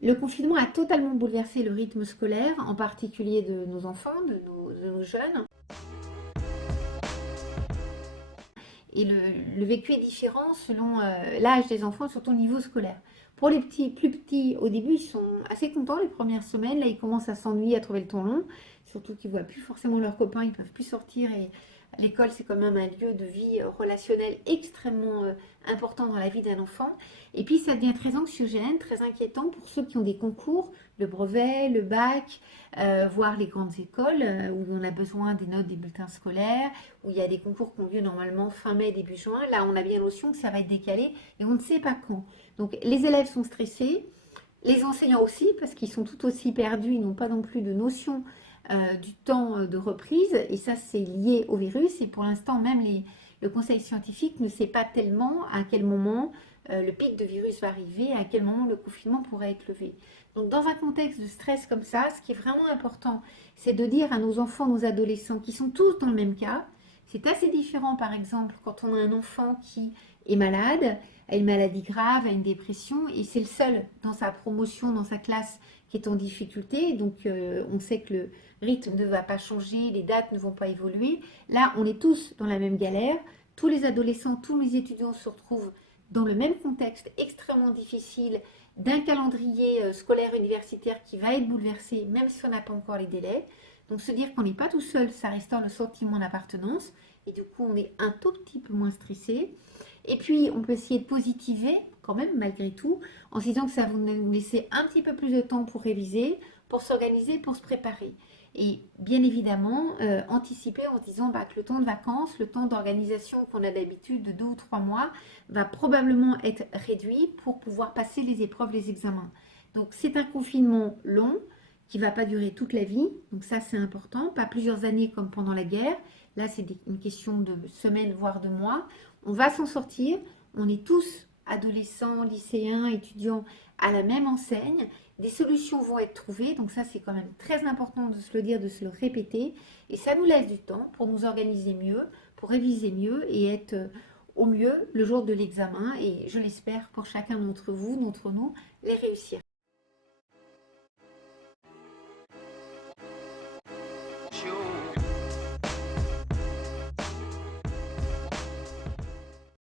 Le confinement a totalement bouleversé le rythme scolaire, en particulier de nos enfants, de nos jeunes. Et le vécu est différent selon l'âge des enfants, surtout au niveau scolaire. Pour les petits, plus petits, au début, ils sont assez contents les premières semaines. Là, ils commencent à s'ennuyer, à trouver le temps long. Surtout qu'ils ne voient plus forcément leurs copains, ils ne peuvent plus sortir. Et l'école, c'est quand même un lieu de vie relationnelle extrêmement important dans la vie d'un enfant. Et puis, ça devient très anxiogène, très inquiétant pour ceux qui ont des concours, le brevet, le bac, voire les grandes écoles où on a besoin des notes des bulletins scolaires, où il y a des concours qui ont lieu normalement fin mai, début juin. Là, on a bien notion que ça va être décalé et on ne sait pas quand. Donc, les élèves sont stressés, les enseignants aussi, parce qu'ils sont tout aussi perdus, ils n'ont pas non plus de notion du temps de reprise. Et ça, c'est lié au virus. Et pour l'instant, même le conseil scientifique ne sait pas tellement à quel moment le pic de virus va arriver, à quel moment le confinement pourrait être levé. Donc, dans un contexte de stress comme ça, ce qui est vraiment important, c'est de dire à nos enfants, nos adolescents, qui sont tous dans le même cas, c'est assez différent, par exemple, quand on a un enfant qui est malade, a une maladie grave, a une dépression, et c'est le seul dans sa promotion, dans sa classe, qui est en difficulté. Donc, on sait que le rythme ne va pas changer, les dates ne vont pas évoluer. Là, on est tous dans la même galère. Tous les adolescents, tous les étudiants se retrouvent dans le même contexte extrêmement difficile d'un calendrier scolaire universitaire qui va être bouleversé, même si on n'a pas encore les délais. Donc se dire qu'on n'est pas tout seul, ça restaure le sentiment d'appartenance et du coup on est un tout petit peu moins stressé. Et puis on peut essayer de positiver quand même malgré tout en se disant que ça va nous laisser un petit peu plus de temps pour réviser, pour s'organiser, pour se préparer. Et bien évidemment, anticiper en se disant que le temps de vacances, le temps d'organisation qu'on a d'habitude de 2 ou 3 mois, va probablement être réduit pour pouvoir passer les épreuves, les examens. Donc c'est un confinement long qui ne va pas durer toute la vie, donc ça c'est important, pas plusieurs années comme pendant la guerre. Là c'est une question de semaines, voire de mois. On va s'en sortir, on est tous adolescents, lycéens, étudiants à la même enseigne. Des solutions vont être trouvées, donc ça c'est quand même très important de se le dire, de se le répéter. Et ça nous laisse du temps pour nous organiser mieux, pour réviser mieux et être au mieux le jour de l'examen. Et je l'espère pour chacun d'entre vous, d'entre nous, les réussir.